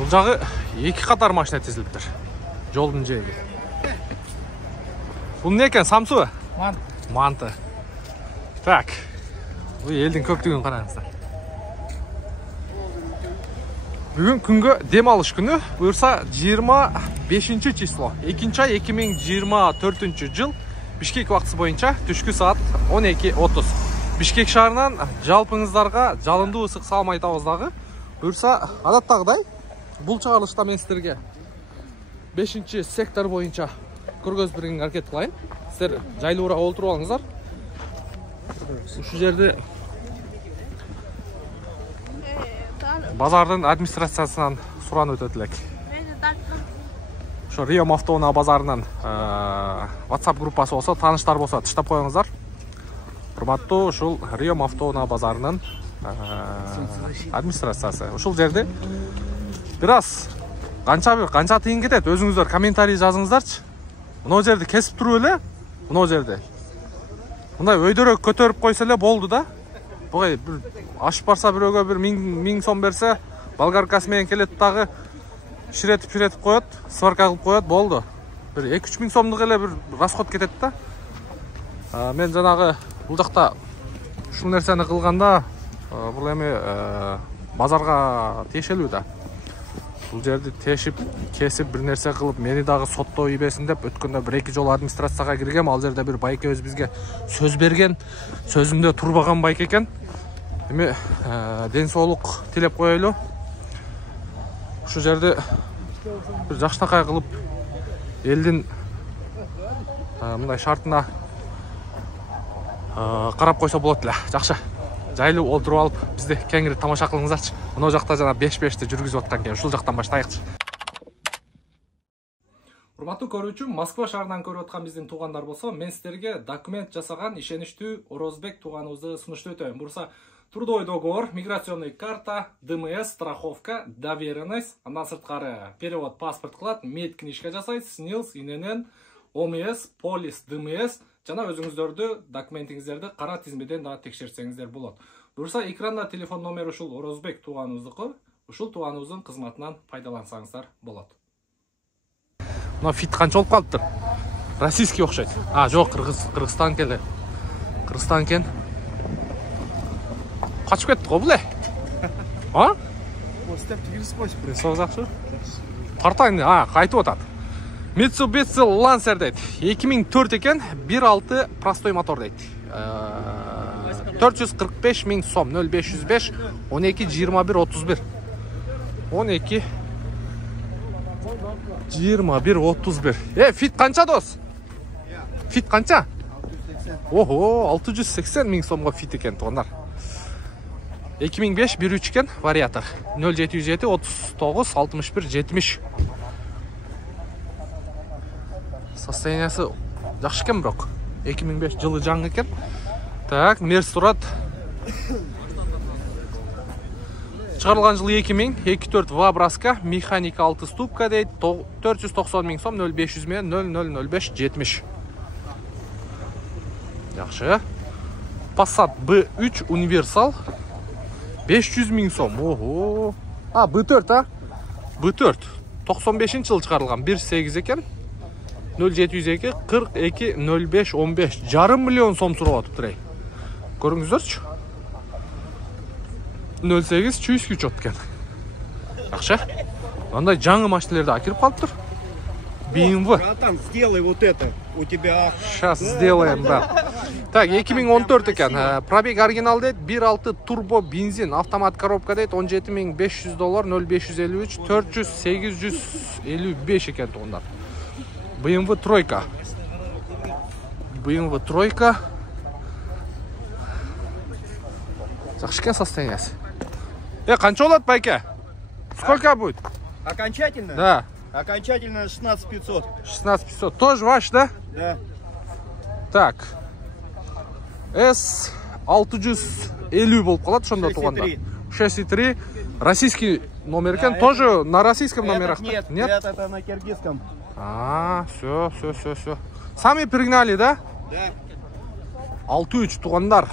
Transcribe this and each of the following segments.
Бұл жағы екі қатар машина тізіліптір. Жолдың жегі. Бұл не екен? Самсу? Манты. Так. Бұл елдің көптігін қараңыздар. Бүгін күнгі демалыш күні. Бұйырса 25 число. 2 ай 2024 жыл. Бишкек уақытысы бойынша түшкі саат 12:30. Бишкек шаарынан жалпыңыздарға жалынды ысық салмай табыздағы. Бұйырса адаттағыдай бұл чыгарылышта мен сіздерге 5 сектор бойынша көргөз берген әрекет қылайын. Сіздер жайлы отырып алыңыздар. Şu жерде базардың администрациясынан сұран өтетілік. Şu Рио Автоуна базарынан WhatsApp группасы болса, таныштар болса, тыштап қойыңыздар. Құрматтуу ушул Рио Автоуна базарының администрациясы. Ушул жерде бираз канча тыйын кетет, өзүңүздөр комментарий жазыңыздарчы. Мына жерде кесип туруп эле, мына жерде. Мындай өйдөрөк көтөрүп койсо эле болду да. Буга бир ашып барса бирөөгө бир 1000 сом берсе, болгаркасы менен келет дагы ширетип коет, сварка кылып коет, болду. Бир 2-3 миң сомдук эле бир расход кетет да. Мен жанагы бул жакта ушул нерсени кылганда бул эми базарга тиешелүү да. Бул жерди тешип, кесип бир нерсе кылып, мени дагы соттоо ийбесин деп өткөндө 1-2 жолу администрацияга киргем. Ал жерде бир байкебиз бизге сөз берген, сөзүндө турбаган байке экен. Эми ден соолук тилеп коелу. Ушул жерде бир жакшынакай кылып элдин мындай шартына карап койсо болот эле. Жакшы. Жайлы олтуруп алып, бизди кеңири тамаша кылыңыздарчы. Мына жакта жана 5-5-ти жүргүзүп аткан экен. Ушул жактан баштайыкчы. Урматтуу көрүүчү, Москва шаарынан көрүп аткан биздин туугандар болсо, мен сиздерге документ жасаган ишеничтүү Орозбек тууганыбызды сунуштуу өтөйм. Бурса трудовой договор, миграционный карта, ДМС, страховка, доверенность, андан сырткары перевод паспорт кылат, медкнижка жасайт, СНИЛС, ИНН, ОМС, полис, ДМС, жана өзүңүздөрдү документиңиздерди кара тизмеден дагы текшерсеңиздер болот. Бурса экранда телефон номер ушул Орозбек тууганыбыздыкы, ушул тууганыбыздын кызматынан пайдалансаңыздар болот. Мына фит канча болуп калыптыр? Российский окшойт. Жок, Кыргызстан келе. Кыргызстан экен. Качып кетти го бул? Созакчы? Партайны, кайтып атат. Mitsubishi Lancer дейт. 2004 екен, 1.6 простой мотор дейт. 445 миң сом, 0505, 12, 21, 31. 12, 21, 31. Фит канча дос? Фит канча? Ого, 680 миң сомго фит екен, туғандар. 2005, 1.3 екен, вариатор. 0707, 39, 61, 70. Состояниясы жақшы екен бірақ. 2005 жылы жаңы екен. Так, мерс тұрат. Шығарылған жылы 2000, 2.4 вабраска, механика 6 ступка дейт, 490 миң сом, 0500 мен, 0005, 70. Жақшы. Passat B3 универсал, 500 миң сом. Ого. B4, B4. 95 жыл шығарылған, 1.8 екен. 0702 42 05 15 жарым миллион сом сурап атып турай. Көрүңүздөрчү. 08 чүйскі чот екен. Акча. Мындай жаңы машиналарды акирип калыптыр. BMW. Братан, сделай вот это. У тебя. Сейчас сделаем, да. Так, 2014 екен. Пробег оригинал дейт, 1.6 турбо бензин, автомат коробка дейт, $17,500, 0553, 400, 855 екен туғандар. BMW тройка. BMW тройка. Жақсы екен состояниясы. Қанша болады, байке? Сколько будет? Окончательно? Да. Окончательно 16500. 16500. Тоже ваш, да? Да. Так. S650 болып қалады сонда туғанда. 6.3. Российский номер екен. Тоже на российском номерах? Нет, это на киргизском. Все. Сами пригнали, да? Да. 6.3 туғандар.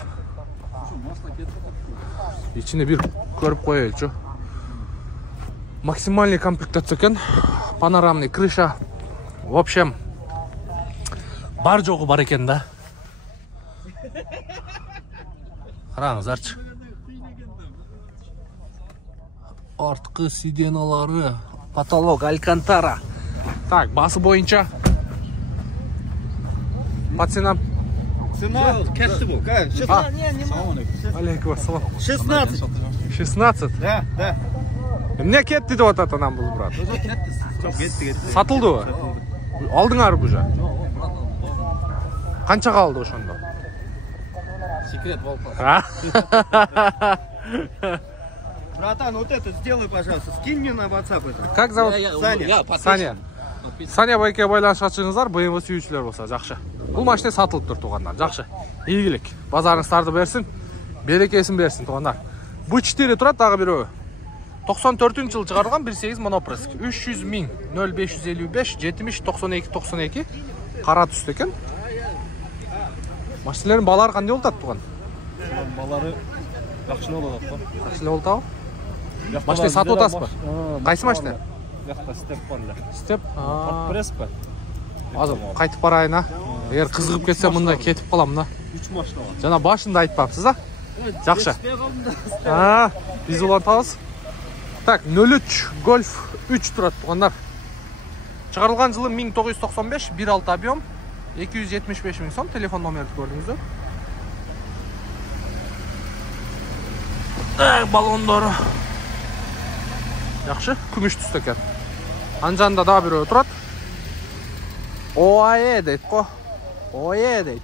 Içine bir көріп қойылчу. Максимальный комплектация екен. Панорамный крыша. В общем, бар жоғы бар екен да. Қараңыздаршы. Артқы сиденалары, потолок алькантара. Так, басы бойынша. По ценам. Цена, Алейкум ассалам. 16. 16. Да. Мне кетті деп атады анам бұл брат. Сатылды ғой? Алдыңар бұжа. Қанша қалды ошондо? Секрет волка. Братан, вот это сделай, пожалуйста. Скинь мне на WhatsApp это. Как зовут? Саня. Саня байке байланышачыңыздар, BMW сүйүүчүлөр болса, жакшы. Бул машина сатылып тур туугандар, жакшы. Ийгилик. Базарыңыздарды берсин, берекесин берсин туугандар. Бу 4 турат, дагы бирөө. 94-жыл чыгарылган 1.8 монопреск. 300 000 0555 70 92 92 кара түстө экен. Машиналардын баалары кандай болуп атат туган? Балары жакшы болуп атат го. Жакшы болуп атабы? Машина сатып атасызбы? Кайсы машина? Степ бар эле. Степ? Преспа. Азыр кайтып барайын а. Эгер кызыгып кетсе мында кетип калам да. 3 машина бар. Жана башында айтпапсыз а? Жакшы. Биз улантабыз. Так, 03 Golf 3 турат тугандар. Чыгарылган жылы 1995, 1.6 объем, 275 000 сом, телефон номерди көрдүңүздөр. Балондору. Жакшы, күмүш түстө экен. Анжанда да бирөө турат. ОАЭ дейт го. ОАЭ дейт.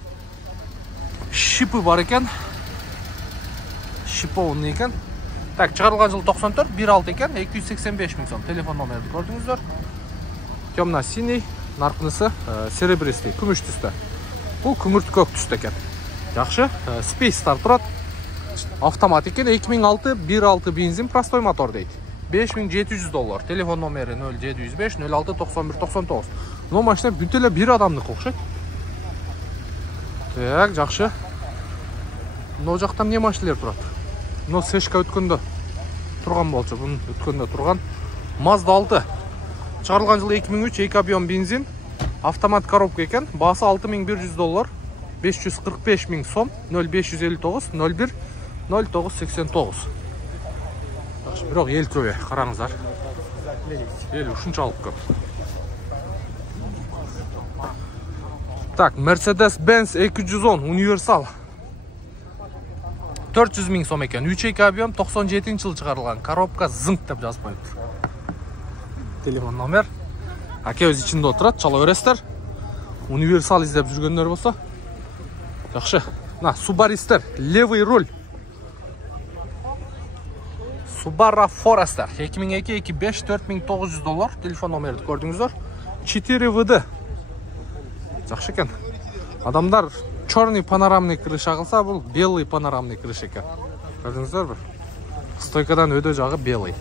Шипы бар экен. Шипованный экен. Так, чыгарылган жыл 94, 1.6 экен, 285 000 сом. Телефон номерди көрдүңүздөр. Темно-синий, наркынысы серебристый, күмүш түстө. Бул күмүрт көк түстө экен. Жакшы, Space Star турат. Автомат экен, 2006 1.6 бензин, простой мотор дейт. $5700. Телефон номери 0705 06 91 99. Но машина бүт эле бир адамдыкы окшойт. Так, жакшы. Мына жакта эмне машиналар турат? Но сешка өткөндө турган болчу, бунун өткөндө турган Mazda 6. Чыгарылган жылы 2003, 2 объем бензин, автомат коробка экен, баасы $6100, 545 000 сом, 0559 01 0989. Жакшы, бирок эл көп, караңыздар. Эл ушунчалык көп. Так, Mercedes-Benz 210 универсал. 400 000 сом екен. 3.2 объем, 97 жыл чыгарылган. Коробка зыңк деп жазып коюп. Телефон номер. Аке өз ичинде отурат, чала бересиздер. Универсал издеп жүргөндөр болсо. Жакшы. На, Subaru'стер, левый руль. Subaru Forester 2002-2005 $4900. Телефон номерди көрдүңүздөр. 4 ВД. Жакшы экен. Адамдар черный панорамный крыша кылса, бул белый панорамный крыша экен. Көрдүңүздөрбү? Стойкадан өдө жагы белый.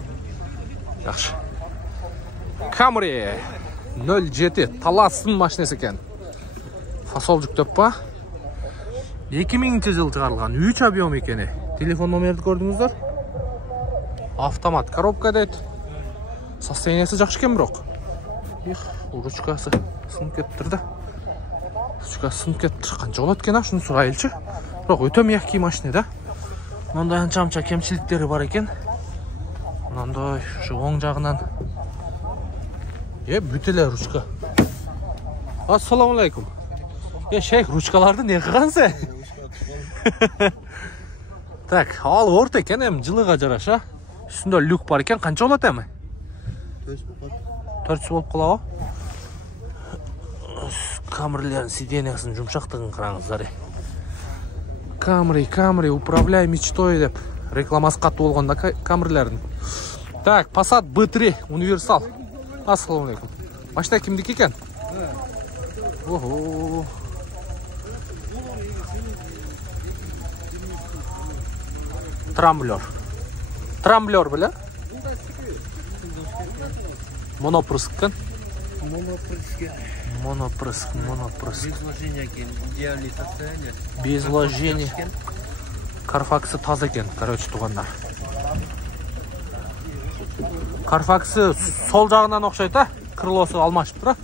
Жакшы. Camry 07 Таластын машинасы экен. Фасол жүктөп па? 2000-жыл чыгарылган 3 объем экени. Телефон номерди көрдүңүздөр. Автомат коробка дейт. Состояниясы жакшы экен бирок. Ручкасы сынып кетиптир да. Ручкасы сынып кетиптир. Канча болот экен а, шуну сурайлычы. Бирок өтө мягкий машина да. Мындай анча кемчиликтери бар экен. Мындай ушу оң жагынан. Бүт эле ручка. Ассаламу алейкум. Шейх, ручкаларды не кылгансың? Так, ал орто экен, эми жылыга жараша. Үстүндө люк бар экен, канча болот эми? 400 болуп калабы? Камерлердин сидениясынын жумшактыгын караңыздар. Camry, управляй мечтой деп рекламасы катуу болгон да камерлердин. Так, Passat B3 универсал. Ассаламу алейкум. Машина кимдики экен? Ого. Трамблер беле? Монопрыск экен. Монопрыск. Без вложения, идеальное состояние. Без вложения. Карфаксы таза экен, короче, тугандар. Карфаксы сол жағынан окшойт, а? Крылосу алмашып тура.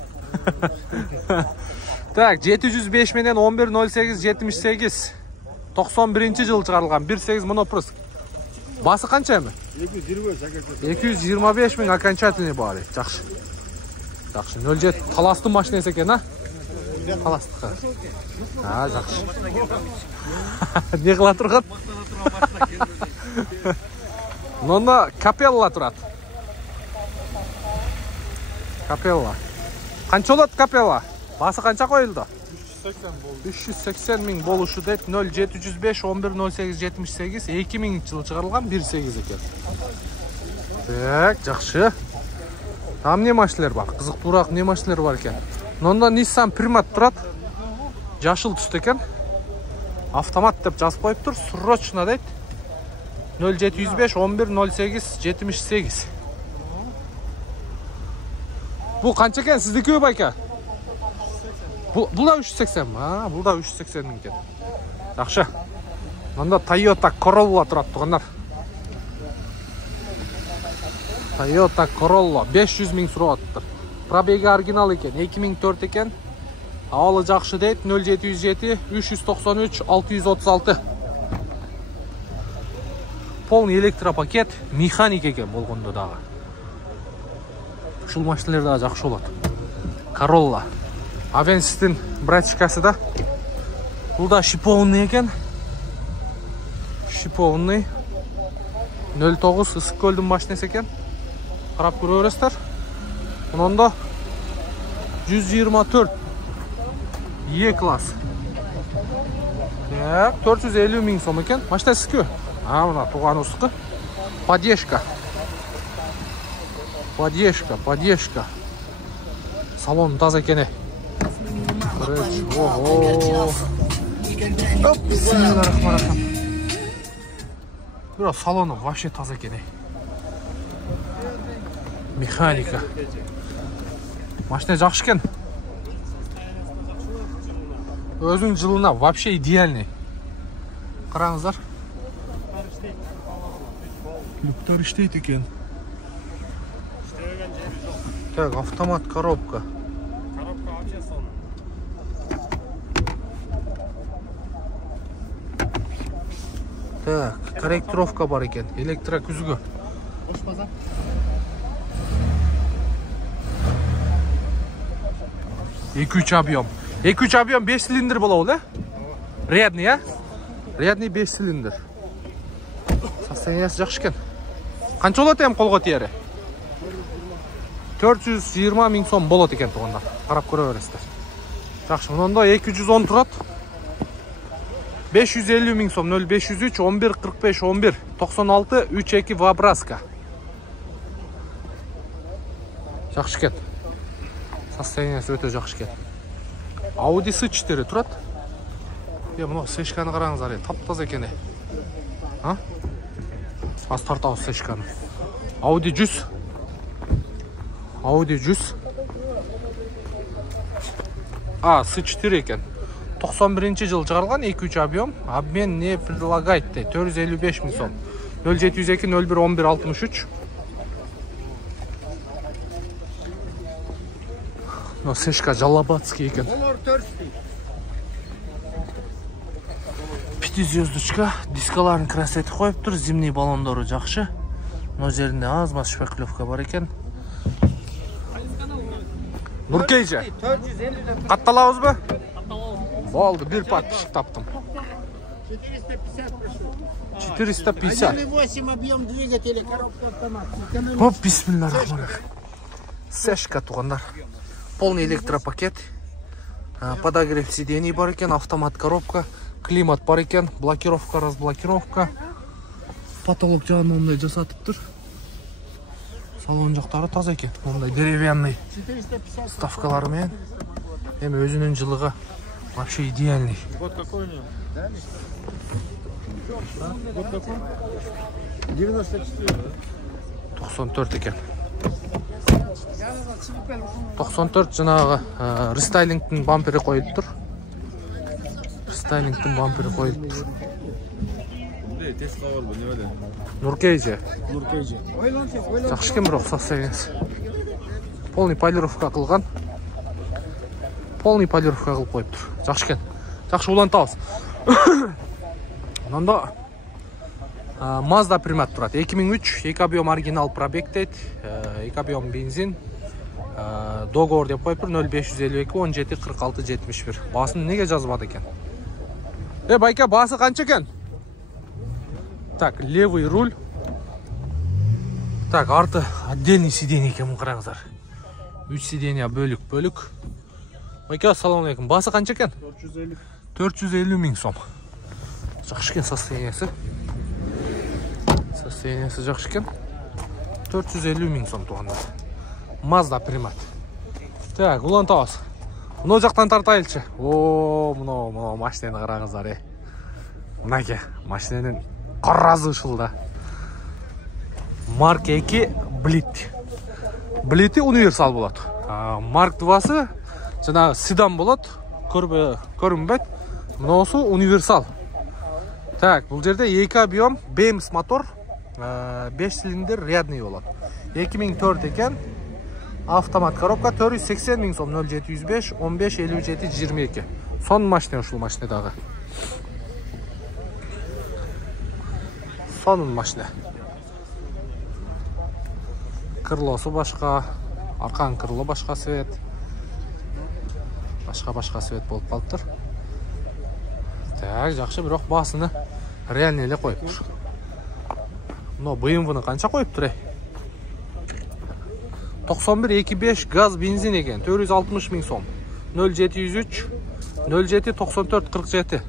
Так, 705 менен 110878. 91-жыл чыгарылган 1.8 монопрыск. Басы канча эми? 225 миң окончательный баары. Жакшы. Жакшы. 07 таластын машинасы экен, а? Таластыкка. Жакшы. Не кыла турган? Мында капелла турат. Капелла. Канча болот капелла? Басы канча коюлду? 380 миң болушу дейт. 0705 110878 2000 жыл чыгарылган 1.8 экен. Так, жакшы. Там не машинелер бар? Кызыктуураак не машинелер бар экен? Мында Nissan Primat турат. Жашыл түстө экен. Автомат деп жазып коюптур. Срочно дейт. 0705 110878. Бул канча экен? Сиздикиби байка? Бул да 380. Бул да 380 миң экен. Жакшы. Мында Toyota Corolla турат тугандар. Toyota Corolla 500 миң сурап атыптыр. Пробеги оригинал экен, 2004 экен. Абалы жакшы дейт, 0707 393 636. Полный электропакет, механик экен болгондо дагы. Ушул машинелер дагы жакшы болот. Corolla. Авенстин братчикасы да. Бул да шиповный экен. Шиповный. 09 ысык көлдүн машинасы экен. Карап көрө бересиздер. Мында 124 E-класс. 450 миң сом экен. Машина сизки? Мына туган ысыкы. Поддержка. Поддержка. Салон таза экен. Ого. Бисмиллахиррахманиррахим. Бирок салону вообще таза экен. Механика. Машина жакшы экен. Өзүнүн жылына вообще идеальный. Караңыздар. Люктар иштейт экен. Так, автомат коробка. Коробка вообще сон. Так, корректировка бар экен. Электрокүзгү. Бош база. Екі-үч объем 5 цилиндр болобу, да? Рядный, а? Рядный 5 цилиндр. Состояниясы жакшы экен. Канча болот эми колго тиери? 420 миң сом болот экен туганда. Карап көрө бересиздер. Жакшы, мында 210 турат. 550 миң сом. 0503 11 45 11 96 32 Вабраска. Жакшы экен. Состояниясы өтө жакшы экен. Audi S4 турат. Мына сешканы караңыздар, таптаза экен. Аз тартабыз сешканы. Audi 100. S4 экен. 91-жыл чыгарылган, 2-3 объем. Обмен не предлагает, 455 миң сом. 0702 01 11 63. Но сешка Жалабатский экен. 5 звездочка. Дискаларын красетип коюптур. Зимний баллондору жакшы. Мына жеринде аз мас шпаклевка бар экен. Нуркейже. 450 деп катталабызбы? Катталабыз. Болду, бир подписчик таптым. 450 пришел. 450. 1.8 объем двигателя, коробка автомат. Оп, бисмиллахиррахманиррахим. Сешка тугандар. Полный электропакет. Подогрев сидений бар экен, автомат коробка, климат бар экен, блокировка, разблокировка. Потолок жагын мындай жасатыптыр. Салон жактары таза экен. Мындай деревянный ставкалар менен. Эми өзүнүн жылыга вообще идеальный. Год какой у него? Год какой? 94. 94 экен. 94 жанагы рестайлингтин бампери коюлуптур. Рестайлингтин бампери коюлуптур. Нуркей, тез қағыр бұл, не өлі? Нуркейже. Нуркейже. Жақшы екен бірақ состояниесі. Полный полировка қылған. Полный полировка қылып қойып тұр. Жақшы екен. Жақшы улантабыз. Онда Mazda Primat тұрады. 2003, 2 объем оригинал пробег дейді. 2 объем бензин. Договор деп қойып тұр. 0552 17 46 71. Басын неге жазбады екен? Байка, басы қанша екен? Так, левый руль. Так, арты отдельный сиденье екен, қараңыздар. 3 сиденье бөлік. Байка, ассаламу алейкум. Басы қанша екен? 450 мың сом. Жақсы екен состояниесі. Состояниесі жақсы екен. 450 мың сом туғанда. Mazda Primat. Так, улантабыз. Мұны жақтан тартайылшы. Мұны машинені қараңыздар. Мұнаке, машиненің қарразы ұшылда. Mark 2 Blitz. Blitz'i универсал болады. Mark 2-сы жаңағы седан болады. Көрінбейді. Мұнысы универсал. Так, бұл жерде 2 объем BMS мотор, 5 цилиндр рядный болады. 2004 екен. Автомат коробка 480 мың сом 0705 15 57 22. Сон машина ушул машинадағы. Сонун машина. Крылосы башқа, арқан крыло башқа свет. Башқа свет болып қалып тұр. Так, жақсы, бірақ басыны реальнеле қойып тұр. Но BMW-ны қанша қойып тұр? 91-25 газ бензин екен, 460 мың сом. 0703 07 94 47.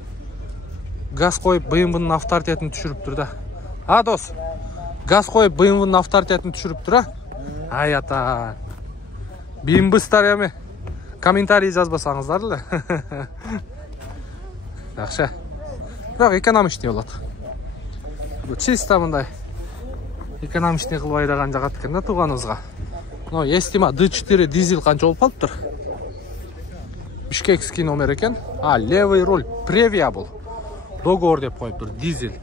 Газ қойып BMW-ның авторитетін түшіріп тұр да. Дос, газ қойып BMW-ның авторитетін түшіріп тұр, Ай ата. BMW-стар еме. Комментарий жазбасаңыздар ле. Жақшы. Бірақ экономичный болады. Бұл чисто мұндай. Экономичный қылып айдаған жағат екен да туғаныңызға. Но естима D4 дизель қанша болып қалып тұр? Бишкекский номер екен. Левый руль. Превия бұл. Договор деп қойып тұр. Дизель.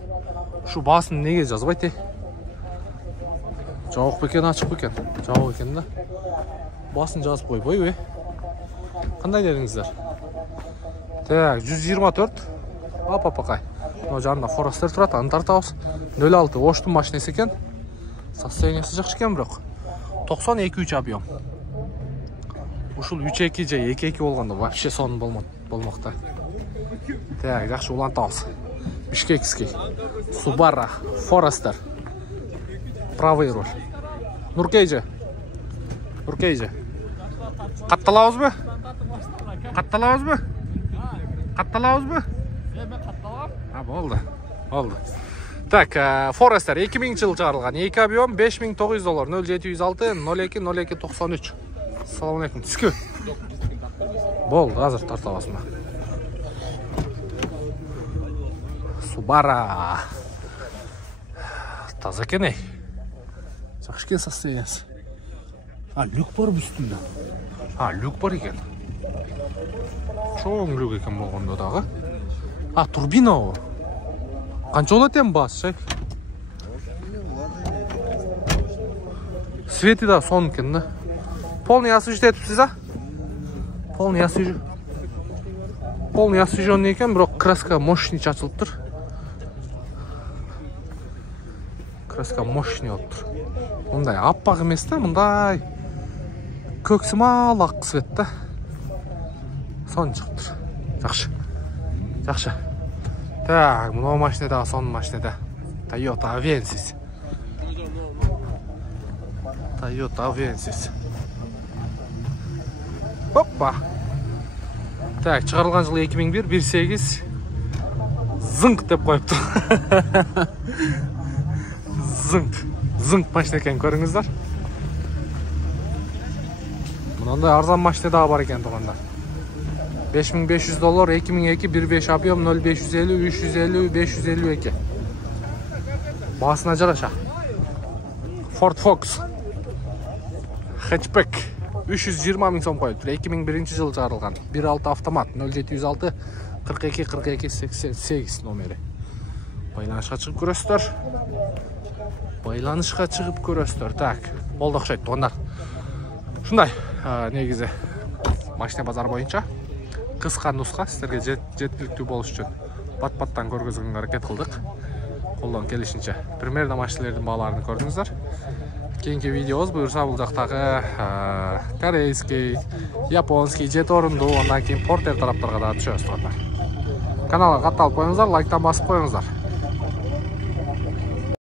Шу басын неге жазбайды? Жауық бекен, ашық бекен. Жауық екен да. Басын жазып қойып ой. Қандай дедіңіздер? Так, 124. Апа-пақай. Жанында Forester тұрады, антартауыз. 06 оштың машинесі екен. Состояниесі жақшы екен бірақ. 92-3 объем. Ушыл 3-2 же 2-2 болғанда вообще соның болмақта. Так, жақшы улантауыз. Бишкекский. Subaru Forester. Правый руль. Нуркейже. Қатталауыз бі? Болды. Так, Forester 2000 жыл шығарылған. 2 объем $5900 0706 02 02 93. Ассаламу алейкум. Түскі. Болды, қазір тарта басыма. Subaru. Таза екен. Жақсы екен состояниесі. Люк бар бұл үстінде. Люк бар екен. Чоң люк екен болғанда дағы. Турбина о. Қанша болады ең бас, шай? Светі да сон екен да. Полный освежет етіпсіз, Полный освежен екен, бірақ краска мощный чачылып тұр. Краска мощный болып тұр. Мұндай аппақ емес та, мұндай көксімал ақ свет та. Сон шығып тұр. Жақшы. Так, мұнау машинеда, сон машинеда. Toyota Avensis. Hoppa. Так, шығарылған жылы 2001, 1.8. Зыңқ деп қойыпты. Зыңқ машина екен, көріңіздер. Мұнандай арзан машинедағы бар екен тұғанда. $5500, 2002, 1.5 объем, 0550, 350, 552. Басына жараша. Ford Focus. Hatchback. 320 мың сом қойып тұр. 2001 жылы шығарылған. 1.6 автомат. 0706 42 42 88 номері. Байланышқа шығып көресіздер. Байланышқа шығып көресіздер. Так, болды ұқсайды туғандар. Шындай, негізі машина базар бойынша қысқа нұсқа сіздерге жеткілікті болуш үшін бат-баттан көргізуге әрекет қылдық. Қолдан келишинче примерно машиналардың бағаларын көрдіңіздер. Кейінгі видеоз бұйырса бұл жақтағы корейский, японский, жет орынды, ондан кейін портер тараптарға да түсесіздер. Каналға қаталып қойыңыздар, лайктан басып қойыңыздар.